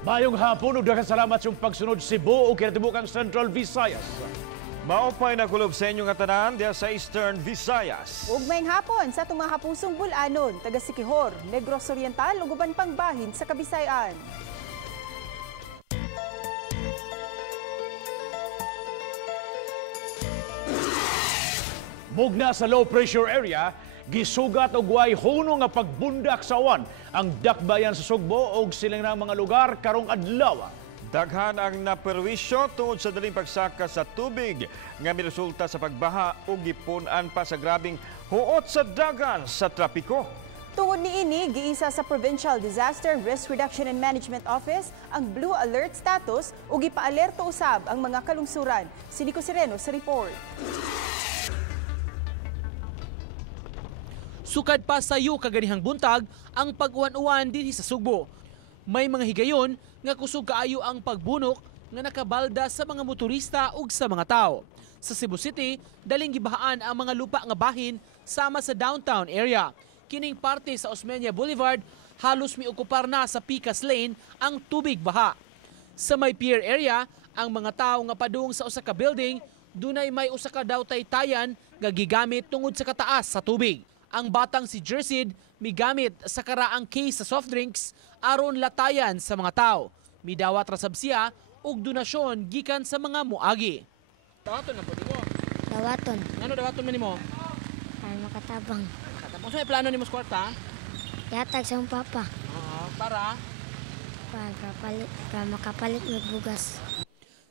Mayong hapon ug daghang salamat sa pagsunod Cebu ug kinatibukang Central Visayas. Maupay na kulob sa inyong tanan diya sa Eastern Visayas. Ug mayong hapon sa itong mga hapusong bulanon, taga Siquijor, Negros Oriental ug uban pang bahin sa Kabisayan. Mugna sa low pressure area, gisugat og way hunong nga pagbundak sa Uwan ang dakbayan sa Sugbo ug silang mga lugar karong adlaw. Daghan ang naperwisyo tungod sa daling pagsaka sa tubig nga miresulta sa pagbaha ug gipunan pa sa grabing huot sa dagan sa trapiko. Tungod niini, giisa sa Provincial Disaster Risk Reduction and Management Office ang Blue Alert status ug gipa-alerto usab ang mga kalungsuran. Sinico Sereno sa report. Sukad pa sayo kaganihang buntag ang pag-uwan-uwan dinhi sa Sugbo. May mga higayon nga kusog kaayo ang pagbunok nga nakabalda sa mga motorista ug sa mga tao. Sa Cebu City, daling gibahaan ang mga lupa nga bahin sama sa downtown area. Kining parte sa Osmeña Boulevard, halos miokupar na sa Picas Lane ang tubig baha. Sa may pier area, ang mga tao nga padung sa usa ka building, dunay may usa ka daw taytayan nga gigamit tungod sa kataas sa tubig. Ang batang si Jersid migamit sa karaang case sa soft drinks aron latayan sa mga tao. Midawat rasab siya og donasyon gikan sa mga muagi. Dawaton na po nimo. Dawaton. Ano dawaton man nimo? Para makatabang. Katabang sa plano nimo sa kwarta? Yatag sa akong papa. Para makapalit ng bugas.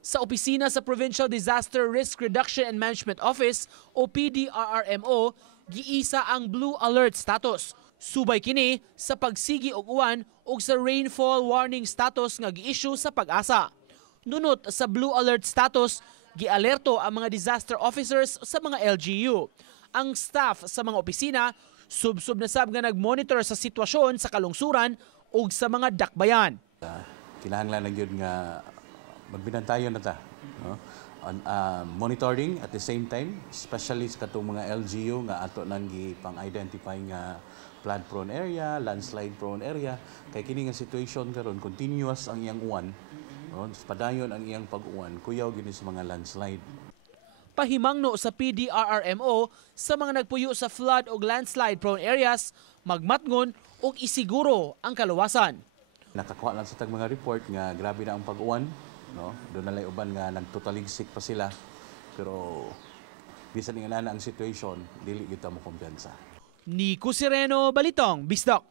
Sa opisina sa Provincial Disaster Risk Reduction and Management Office o PDRRMO, giisa ang Blue Alert status. Subay kini sa Pagsige og Uwan ug sa rainfall warning status nga gi-issue sa Pag-asa. Nunot sa Blue Alert status, gi-alerto ang mga disaster officers sa mga LGU. Ang staff sa mga opisina sub-sub na sab nga nag-monitor sa sitwasyon sa kalungsuran ug sa mga dakbayan. Kinahanglan na gyud nga magbinantayon na ta, no? Monitoring at the same time, especially sa katong mga LGU nga ato nang gipang-identify nga flood-prone area, landslide-prone area. Kay kini nga situation karon continuous ang iyang uwan, no? Padayon ang iyang pag-uwan, kuyaw gini sa mga landslide. Pahimangno sa PDRRMO sa mga nagpuyo sa flood o landslide-prone areas, magmatngon ug isiguro ang kaluwasan. Nakakuha lang sa tag mga report nga grabe na ang pag-uwan, no? Doon na lang uban nga nagtotaligsik pa sila. Pero bisan nga na ang situation, dili kita mo kumpiyansa. Nico Sereno, Balitang Bisdak.